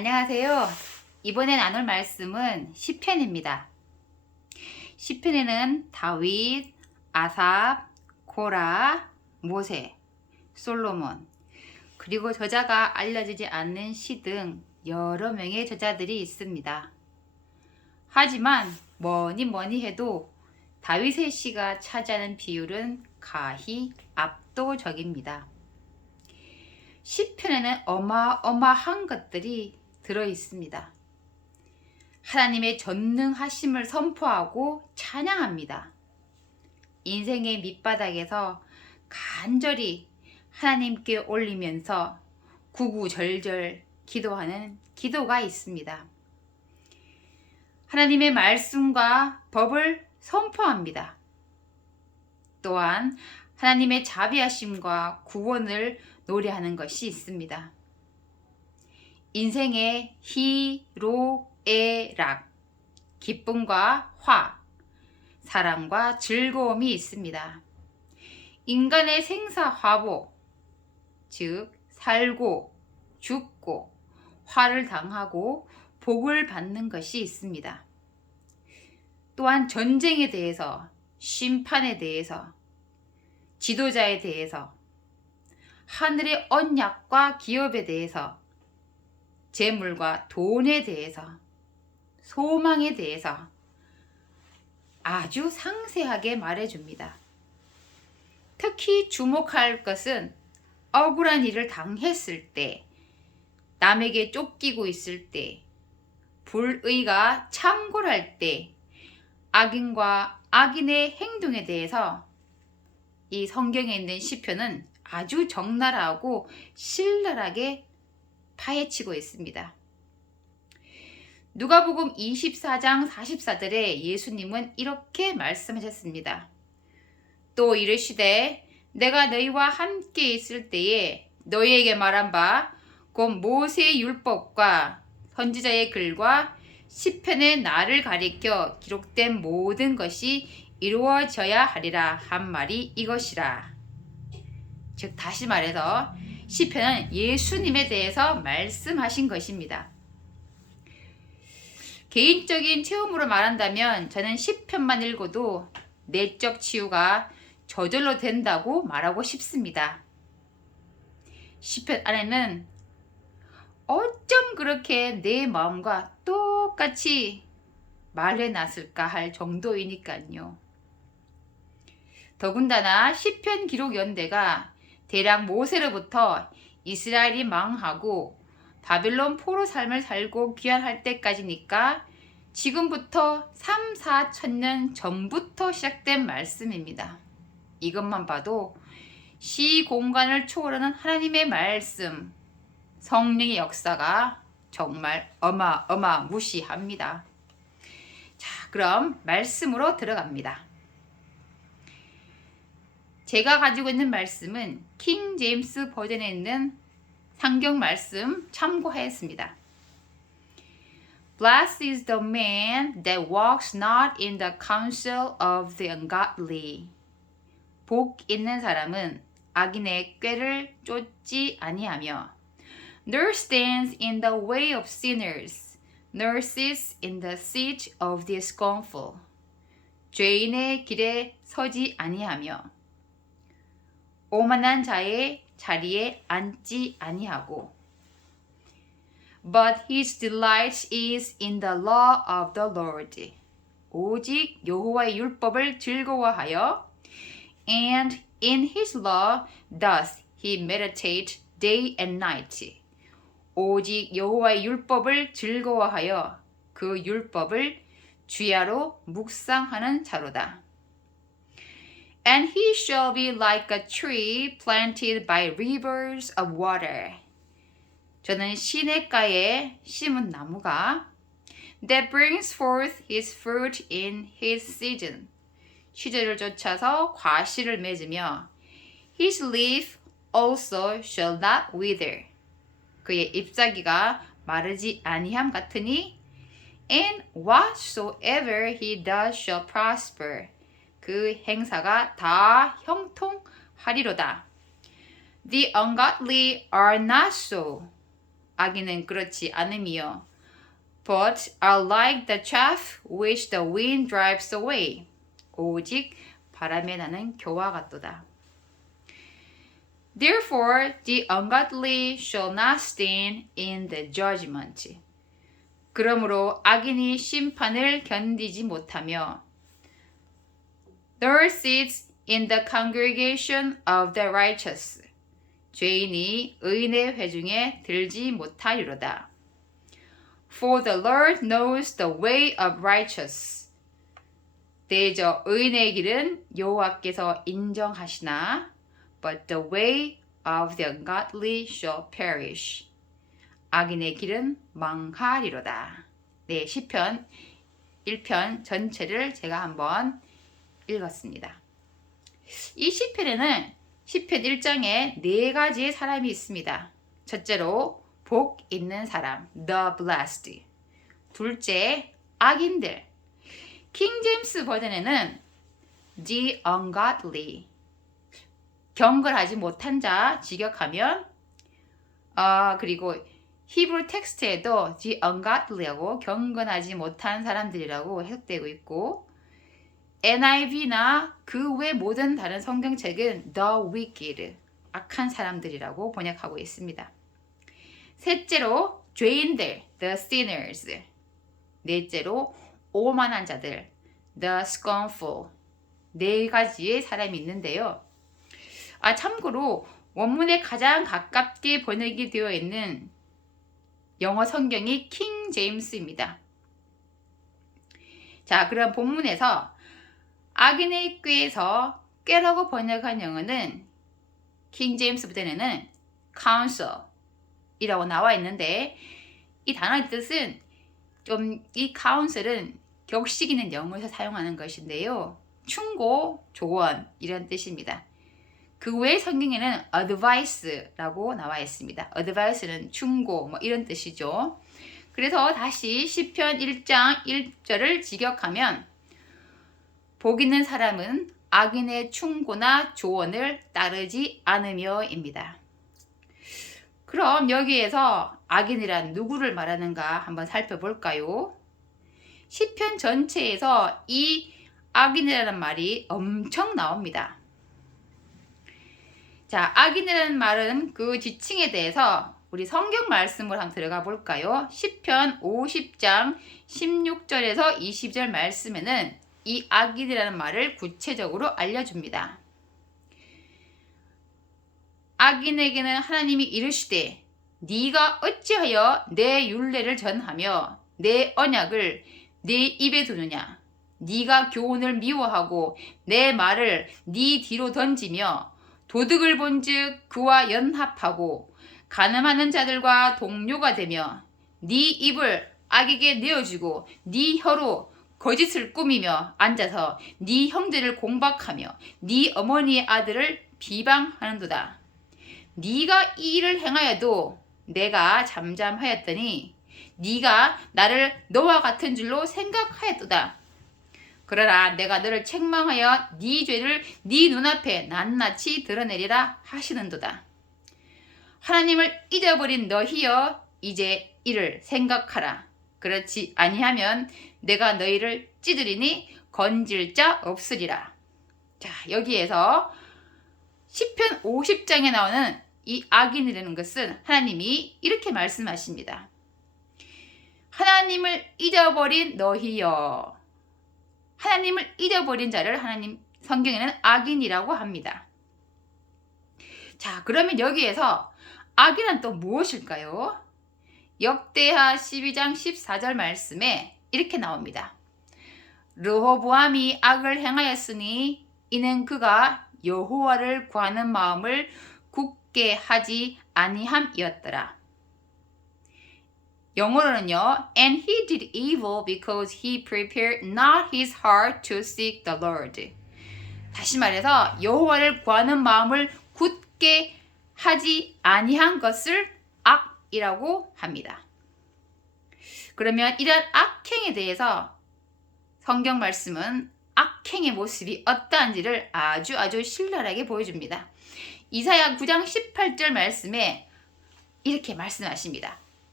안녕하세요. 이번에 나눌 말씀은 시편입니다. 시편에는 다윗, 아삽, 고라, 모세, 솔로몬, 그리고 저자가 알려지지 않는 시 등 여러 명의 저자들이 있습니다. 하지만 뭐니 해도 다윗의 시가 차지하는 비율은 가히 압도적입니다. 시편에는 어마어마한 것들이 들어 있습니다. 하나님의 전능하심을 선포하고 찬양합니다. 인생의 밑바닥에서 간절히 하나님께 올리면서 구구절절 기도하는 기도가 있습니다. 하나님의 말씀과 법을 선포합니다. 또한 하나님의 자비하심과 구원을 노래하는 것이 있습니다. 인생의 희로애락, 기쁨과 화, 사랑과 즐거움이 있습니다. 인간의 생사화복, 즉 살고 죽고 화를 당하고 복을 받는 것이 있습니다. 또한 전쟁에 대해서, 심판에 대해서, 지도자에 대해서, 하늘의 언약과 기업에 대해서, 재물과 돈에 대해서, 소망에 대해서 아주 상세하게 말해줍니다. 특히 주목할 것은 억울한 일을 당했을 때, 남에게 쫓기고 있을 때, 불의가 창궐할 때, 악인과 악인의 행동에 대해서 이 성경에 있는 시편은 아주 적나라하고 신랄하게 파헤치고 있습니다. 누가복음 24장 44절에 예수님은 이렇게 말씀하셨습니다. 또 이르시되 내가 너희와 함께 있을 때에 너희에게 말한 바 곧 모세의 율법과 선지자의 글과 시편의 나를 가리켜 기록된 모든 것이 이루어져야 하리라 한 말이 이것이라. 즉 다시 말해서 시편은 예수님에 대해서 말씀하신 것입니다. 개인적인 체험으로 말한다면 저는 시편만 읽어도 내적 치유가 저절로 된다고 말하고 싶습니다. 시편 안에는 어쩜 그렇게 내 마음과 똑같이 말해놨을까 할 정도이니까요. 더군다나 시편 기록 연대가 대략 모세로부터 이스라엘이 망하고 바빌론 포로 삶을 살고 귀환할 때까지니까 지금부터 3, 4천 년 전부터 시작된 말씀입니다. 이것만 봐도 시 공간을 초월하는 하나님의 말씀, 성령의 역사가 정말 어마무시합니다. 자, 그럼 말씀으로 들어갑니다. 제가 가지고 있는 말씀은 킹 제임스 버전에 있는 성경 말씀 참고하였습니다. Blessed is the man that walks not in the counsel of the ungodly. 복 있는 사람은 악인의 꾀를 쫓지 아니하며 nor stands in the way of sinners, nor sits in the seat of the scornful. 죄인의 길에 서지 아니하며 오만한 자의 자리에 앉지 아니하고 But his delight is in the law of the Lord. 오직 여호와의 율법을 즐거워하여 and in his law does he meditate day and night. 오직 여호와의 율법을 즐거워하여 그 율법을 주야로 묵상하는 자로다. And he shall be like a tree planted by rivers of water. 저는 시냇가에 심은 나무가 that brings forth his fruit in his season. 시절을 쫓아서 과실을 맺으며 his leaf also shall not wither. 그의 잎사귀가 마르지 아니함 같으니 and whatsoever he does shall prosper. 그 행사가 다 형통하리로다. The ungodly are not so. 악인은 그렇지 않음이요. But are like the chaff which the wind drives away. 오직 바람에 나는 겨와 같도다. Therefore the ungodly shall not stand in the judgment. 그러므로 악인이 심판을 견디지 못하며 Nor sits in the congregation of the righteous. 죄인이 의인의 회중에 들지 못하리로다. For the Lord knows the way of righteous. 대저 의인의 길은 여호와께서 인정하시나 But the way of the ungodly shall perish. 악인의 길은 망하리로다. 네, 시편 1편 전체를 제가 한번 읽었습니다. 이 시편에는 시편 1장에 4가지의 사람이 있습니다. 첫째로 복 있는 사람, the blessed. 둘째, 악인들. 킹 제임스 버전에는 the ungodly. 경건하지 못한 자 직역하면 그리고 히브리 텍스트에도 the ungodly하고 경건하지 못한 사람들이라고 해석되고 있고 NIV나 그 외 모든 다른 성경책은 the wicked, 악한 사람들이라고 번역하고 있습니다. 셋째로 죄인들, the sinners. 넷째로 오만한 자들, the scornful. 4가지의 사람이 있는데요. 참고로 원문에 가장 가깝게 번역이 되어 있는 영어 성경이 킹 제임스입니다. 자, 그럼 본문에서 악인의 꾀에서 꾀라고 번역한 영어는 킹 제임스 버전에는 counsel이라고 나와 있는데 이 단어의 뜻은 이 counsel은 격식 있는 영어에서 사용하는 것인데요. 충고, 조언 이런 뜻입니다. 그 외 성경에는 advice라고 나와 있습니다. advice는 충고 이런 뜻이죠. 그래서 다시 시편 1장 1절을 직역하면 복 있는 사람은 악인의 충고나 조언을 따르지 않으며입니다. 그럼 여기에서 악인이란 누구를 말하는가 한번 살펴볼까요? 시편 전체에서 이 악인이라는 말이 엄청 나옵니다. 자, 악인이라는 말은 그 지칭에 대해서 우리 성경 말씀을 한번 들어가 볼까요? 시편 50장 16절에서 20절 말씀에는 이 악인이라는 말을 구체적으로 알려줍니다. 악인에게는 하나님이 이르시되 네가 어찌하여 내 율례를 전하며 내 언약을 네 입에 두느냐? 네가 교훈을 미워하고 내 말을 네 뒤로 던지며 도둑을 본즉 그와 연합하고 간음하는 자들과 동료가 되며 네 입을 악에게 내어주고 네 혀로 거짓을 꾸미며 앉아서 네 형제를 공박하며 네 어머니의 아들을 비방하는도다. 네가 이 일을 행하여도 내가 잠잠하였더니 네가 나를 너와 같은 줄로 생각하였도다. 그러나 내가 너를 책망하여 네 죄를 네 눈앞에 낱낱이 드러내리라 하시는도다. 하나님을 잊어버린 너희여 이제 이를 생각하라. 그렇지 아니하면 내가 너희를 찌르리니 건질 자 없으리라. 자, 여기에서 시편 50장에 나오는 이 악인이라는 것은 하나님이 이렇게 말씀하십니다. 하나님을 잊어버린 너희여. 하나님을 잊어버린 자를 하나님 성경에는 악인이라고 합니다. 자, 그러면 여기에서 악인은 또 무엇일까요? 역대하 12장 14절 말씀에 이렇게 나옵니다. 르호보암이 악을 행하였으니 이는 그가 여호와를 구하는 마음을 굳게 하지 아니함이었더라. 영어로는요, and he did evil because he prepared not his heart to seek the Lord. 다시 말해서 여호와를 구하는 마음을 굳게 하지 아니한 것을 악이라고 합니다. 그러면 이런 악행에 대해서 성경 말씀은 악행의 모습이 어떠한지를 아주 신랄하게 보여줍니다. 이사야 9장 18절 말씀에 이렇게 말씀하십니다.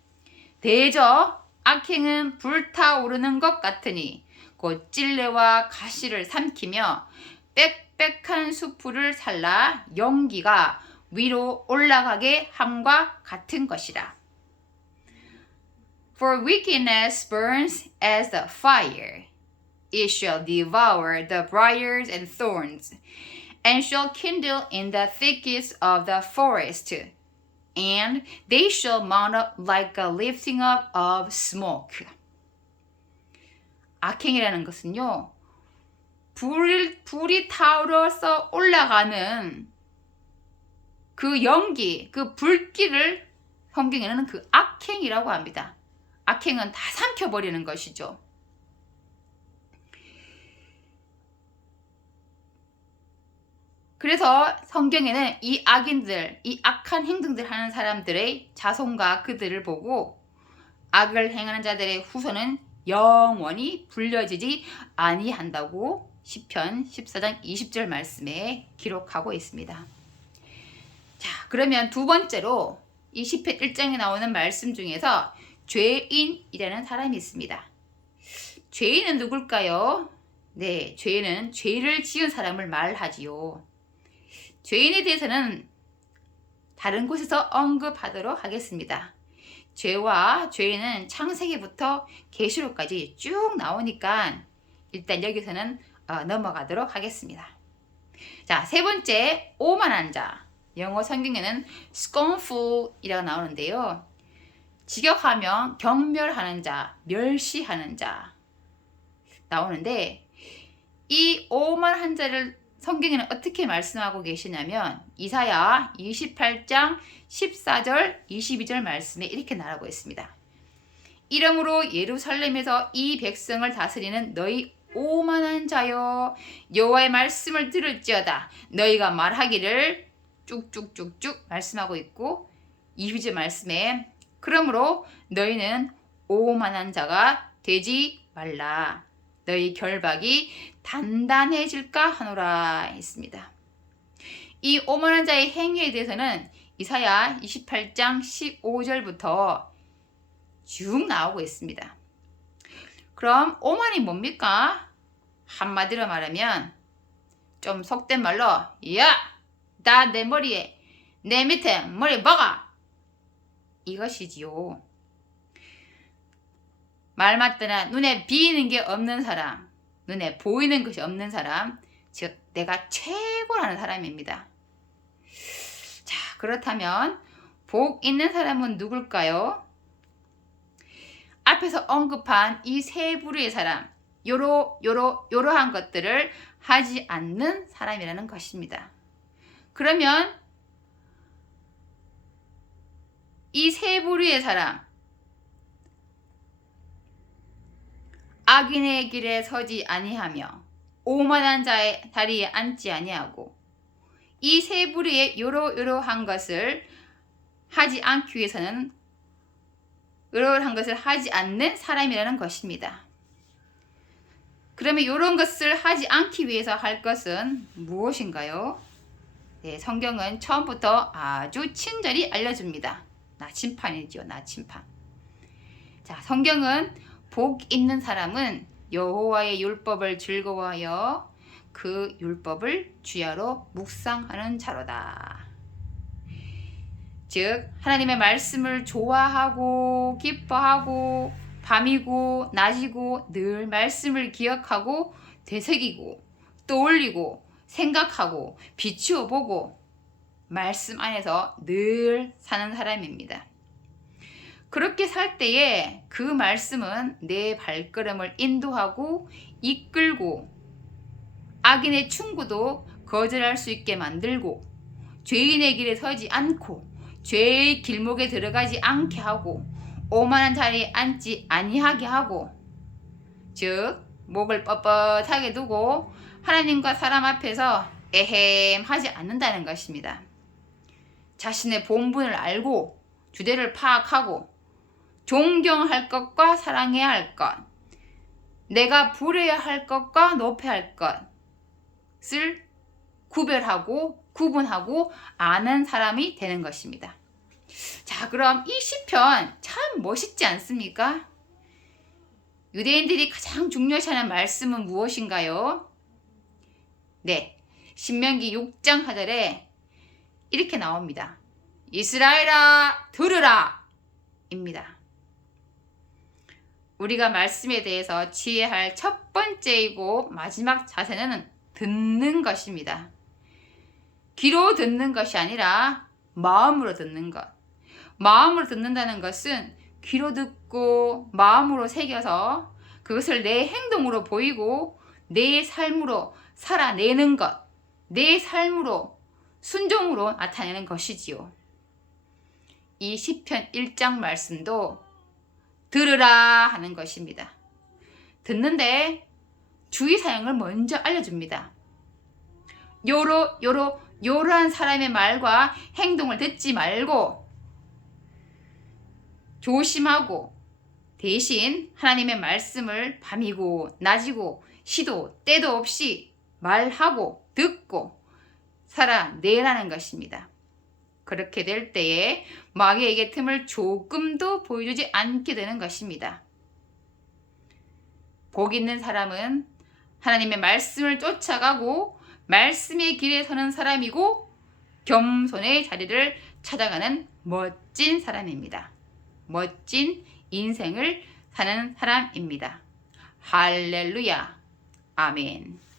대저 악행은 불타오르는 것 같으니 곧 찔레와 가시를 삼키며 빽빽한 수풀을 살라 연기가 위로 올라가게 함과 같은 것이라. For wickedness burns as the fire. It shall devour the briars and thorns, and shall kindle in the thickets of the forest. And they shall mount up like a lifting up of smoke. 악행이라는 것은요, 불이 타오르서 올라가는 그 연기, 그 불길을 성경에는 그 악행이라고 합니다. 악행은 다 삼켜버리는 것이죠. 그래서 성경에는 이 악인들, 이 악한 행동들 하는 사람들의 자손과 그들을 보고 악을 행하는 자들의 후손은 영원히 불려지지 아니한다고 시편 14장 20절 말씀에 기록하고 있습니다. 자, 그러면 두 번째로 이 시편 1장에 나오는 말씀 중에서 죄인이라는 사람이 있습니다. 죄인은 누굴까요? 네, 죄인은 죄를 지은 사람을 말하지요. 죄인에 대해서는 다른 곳에서 언급하도록 하겠습니다. 죄와 죄인은 창세기부터 계시록까지 쭉 나오니까 일단 여기서는 넘어가도록 하겠습니다. 자, 세 번째, 오만한 자. 영어 성경에는 scornful이라고 나오는데요. 직역하면 경멸하는 자, 멸시하는 자 나오는데, 이 오만한 자를 성경에는 어떻게 말씀하고 계시냐면 이사야 28장 14절 22절 말씀에 이렇게 말하고 있습니다. 이러므로 예루살렘에서 이 백성을 다스리는 너희 오만한 자여, 여호와의 말씀을 들을지어다. 너희가 말하기를 쭉쭉쭉쭉 말씀하고 있고, 22절 말씀에 그러므로 너희는 오만한 자가 되지 말라. 너희 결박이 단단해질까 하노라 했습니다. 이 오만한 자의 행위에 대해서는 이사야 28장 15절부터 쭉 나오고 있습니다. 그럼 오만이 뭡니까? 한마디로 말하면 좀 속된 말로 야! 나 내 머리에 내 밑에 머리 박아! 이것이지요. 말 맞다나 눈에 비이는 게 없는 사람, 눈에 보이는 것이 없는 사람, 즉 내가 최고라는 사람입니다. 자, 그렇다면 복 있는 사람은 누굴까요? 앞에서 언급한 이 세 부류의 사람, 요러한 것들을 하지 않는 사람이라는 것입니다. 그러면 이 세 부류의 사람, 악인의 길에 서지 아니하며 오만한 자의 다리에 앉지 아니하고, 이 세 부류의 요러한 것을 하지 않기 위해서는 요러한 것을 하지 않는 사람이라는 것입니다. 그러면 이런 것을 하지 않기 위해서 할 것은 무엇인가요? 네, 성경은 처음부터 아주 친절히 알려줍니다. 나침판이죠, 나침판. 자, 성경은 복 있는 사람은 여호와의 율법을 즐거워하여 그 율법을 주야로 묵상하는 자로다. 즉 하나님의 말씀을 좋아하고 기뻐하고 밤이고 낮이고 늘 말씀을 기억하고 되새기고 떠올리고 생각하고 비추어 보고 말씀 안에서 늘 사는 사람입니다. 그렇게 살 때에 그 말씀은 내 발걸음을 인도하고 이끌고 악인의 충고도 거절할 수 있게 만들고 죄인의 길에 서지 않고 죄의 길목에 들어가지 않게 하고 오만한 자리에 앉지 아니하게 하고, 즉 목을 뻣뻣하게 두고 하나님과 사람 앞에서 에헴 하지 않는다는 것입니다. 자신의 본분을 알고 주대를 파악하고 존경할 것과 사랑해야 할 것, 내가 부려야 할 것과 높여야 할 것을 구별하고 구분하고 아는 사람이 되는 것입니다. 자, 그럼 이 시편 참 멋있지 않습니까? 유대인들이 가장 중요시하는 말씀은 무엇인가요? 네, 신명기 6장 4절에 이렇게 나옵니다. 이스라엘아 들으라 입니다. 우리가 말씀에 대해서 지혜할 첫 번째이고 마지막 자세는 듣는 것입니다. 귀로 듣는 것이 아니라 마음으로 듣는 것. 마음으로 듣는다는 것은 귀로 듣고 마음으로 새겨서 그것을 내 행동으로 보이고 내 삶으로 살아내는 것, 내 삶으로 순종으로 나타내는 것이지요. 이 시편 1장 말씀도 들으라 하는 것입니다. 듣는데 주의사항을 먼저 알려줍니다. 요러한 사람의 말과 행동을 듣지 말고 조심하고 대신 하나님의 말씀을 밤이고 낮이고 시도 때도 없이 말하고 듣고 살아내라는 것입니다. 그렇게 될 때에 마귀에게 틈을 조금도 보여주지 않게 되는 것입니다. 복 있는 사람은 하나님의 말씀을 쫓아가고 말씀의 길에 서는 사람이고 겸손의 자리를 찾아가는 멋진 사람입니다. 멋진 인생을 사는 사람입니다. 할렐루야. 아멘.